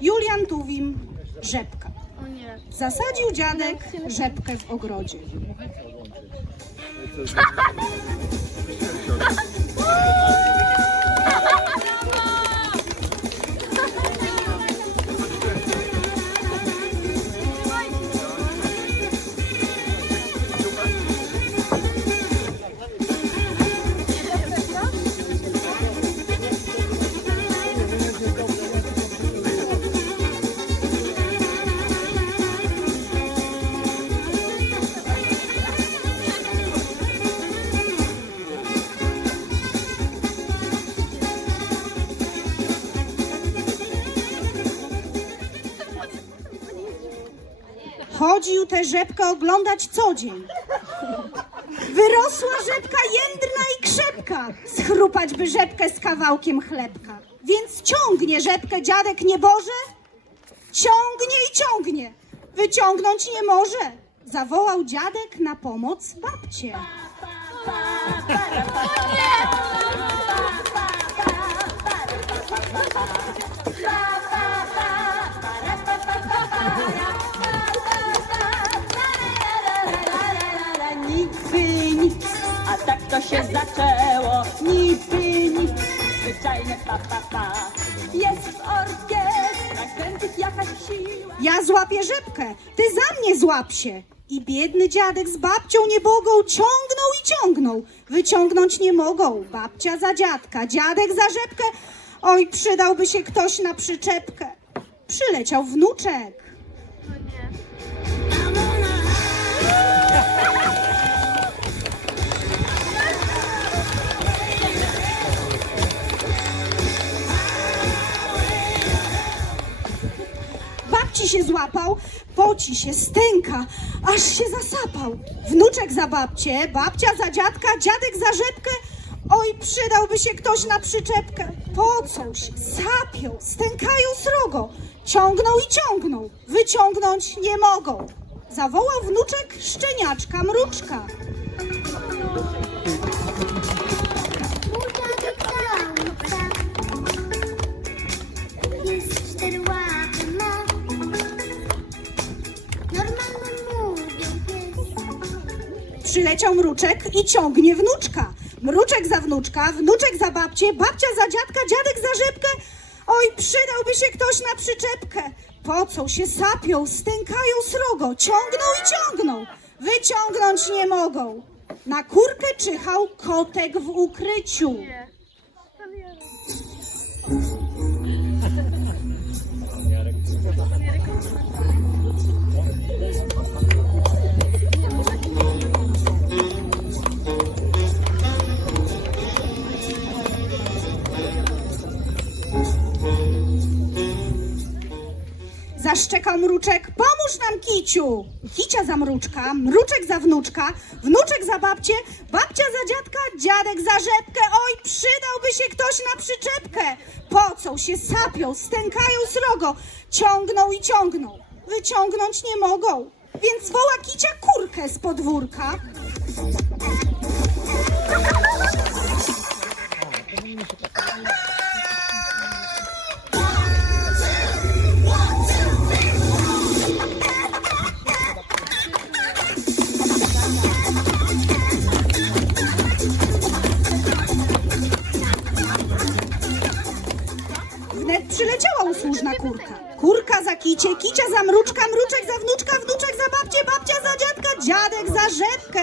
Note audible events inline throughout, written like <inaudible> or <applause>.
Julian Tuwim, rzepka. Zasadził dziadek rzepkę w ogrodzie. <laughs> Chodził tę rzepkę oglądać co dzień. Wyrosła rzepka jędrna i krzepka, schrupać by rzepkę z kawałkiem chlebka. Więc ciągnie rzepkę dziadek nieboże, ciągnie i ciągnie, wyciągnąć nie może. Zawołał dziadek na pomoc babcię. Niby to się zaczęło. Niby nic, zwyczajne pa, pa, pa. Jest w orkiestrach krętych jakaś siła. Ja złapię rzepkę, ty za mnie złap się. I biedny dziadek z babcią niebogą ciągnął i ciągnął. Wyciągnąć nie mogą. Babcia za dziadka, dziadek za rzepkę. Oj, przydałby się ktoś na przyczepkę. Przyleciał wnuczek. Złapał, poci się, stęka, aż się zasapał. Wnuczek za babcię, babcia za dziadka, dziadek za rzepkę. Oj, przydałby się ktoś na przyczepkę. Pocą się, sapią, stękają srogo. Ciągną i ciągną, wyciągnąć nie mogą. Zawołał wnuczek szczeniaczka mruczka. Przyleciał mruczek i ciągnie wnuczka. Mruczek za wnuczka, wnuczek za babcię, babcia za dziadka, dziadek za rzepkę. Oj, przydałby się ktoś na przyczepkę. Pocą się, sapią, stękają srogo, ciągną i ciągną. Wyciągnąć nie mogą. Na kurkę czyhał kotek w ukryciu. Zaszczekał mruczek, pomóż nam kiciu. Kicia za mruczka, mruczek za wnuczka, wnuczek za babcię, babcia za dziadka, dziadek za rzepkę. Oj, przydałby się ktoś na przyczepkę. Pocą się, sapią, stękają srogo, ciągną i ciągną. Wyciągnąć nie mogą. Więc woła kicia kurkę z podwórka. Kurka. Za kicie, kicia za mruczka, mruczek za wnuczka, wnuczek za babcię, babcia za dziadka, dziadek za rzepkę.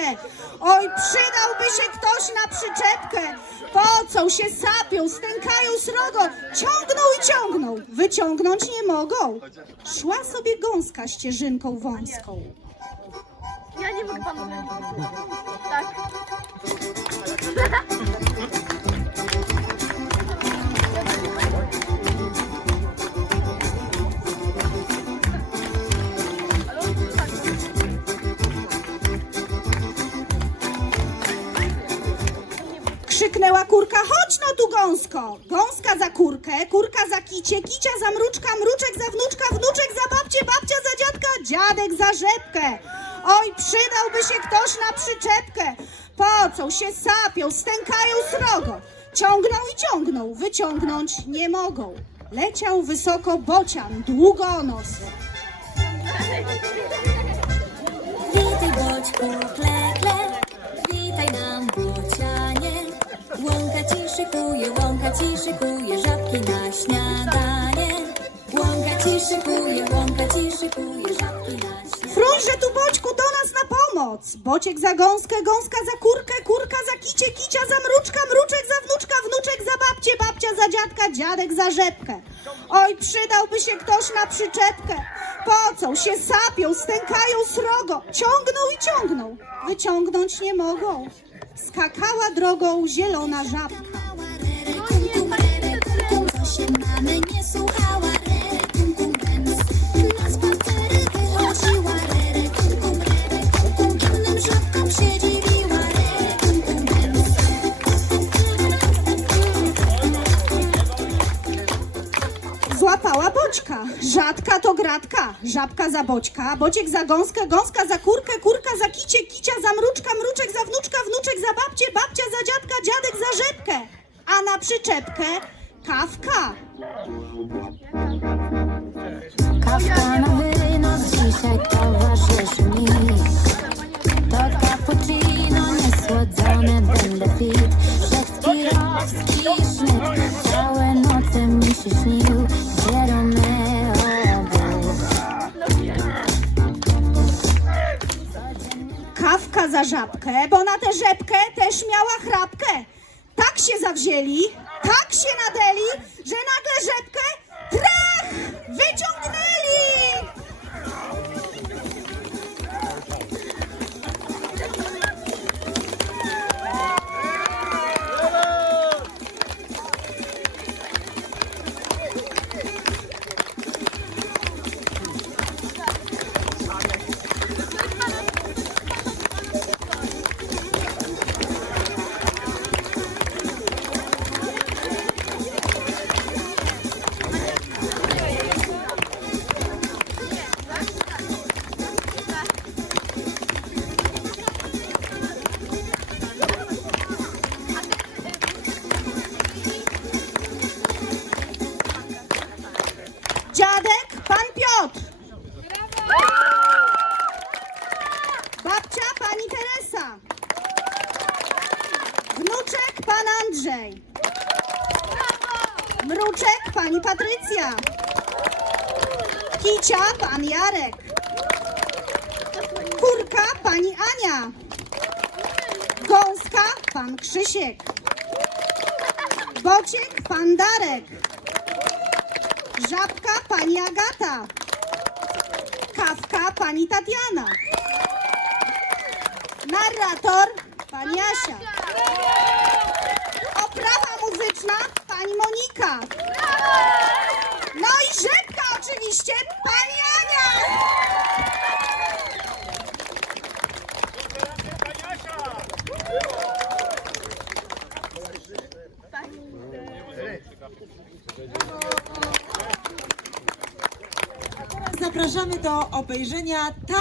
Oj, przydałby się ktoś na przyczepkę. Pocą się, sapią, stękają srogo, ciągną i ciągną. Wyciągnąć nie mogą. Szła sobie gąska ścieżynką wąską. Ja nie mogę panu. Tak. <laughs> Krzyknęła kurka, chodź no tu gąsko. Gąska za kurkę, kurka za kicie, kicia za mruczka, mruczek za wnuczka, wnuczek za babcię, babcia za dziadka, dziadek za rzepkę. Oj, przydałby się ktoś na przyczepkę. Pocą się, sapią, stękają srogo. Ciągną i ciągną, wyciągnąć nie mogą. Leciał wysoko bocian, długonos. Witaj Boćku, szykuje, łąka ci szykuje, żabki na śniadanie. Łąka ci szykuje, łąka ci szykuje, żabki na śniadanie. Frunże tu Boćku do nas na pomoc. Bociek za gąskę, gąska za kurkę, kurka za kicie, kicia za mruczka, mruczek za wnuczka, wnuczek za babcię, babcia za dziadka, dziadek za rzepkę. Oj, przydałby się ktoś na przyczepkę. Pocą się, sapią, stękają srogo, ciągną i ciągną, wyciągnąć nie mogą. Skakała drogą zielona żabka. Się mamy nie słuchała. Kum, wychodziła. Kum. Złapała boćka, rzadka to gratka, żabka za boćka, bociek za gąskę, gąska za kurkę, kurka za kicie, kicia za mruczka, mruczek za wnuczka, wnuczek za babcię, babcia za dziadka, dziadek za rzepkę, a na przyczepkę kawka. Kawka na wynos dzisiaj towarzyszy mi. To cappuccino niesłodzone będę pit Szekspirowski sznyt Całe noce mi się śnił. Gdzie Romeo był Kawka za żabkę, bo na tę rzepkę też miała chrapkę. Tak się zawzięli, tak się nadeli, że nagle rzepkę Dziadek, pan Piotr. Babcia, pani Teresa. Wnuczek, pan Andrzej. Mruczek, pani Patrycja. Kicia, pan Jarek. Kurka, pani Ania. Gąska, pan Krzysiek. Bociek, pan Darek. Żabka pani Agata. Kawka pani Tatiana. Narrator pani Asia. Oprawa muzyczna pani Monika. No i rzepka oczywiście pani Ania. Zapraszamy do obejrzenia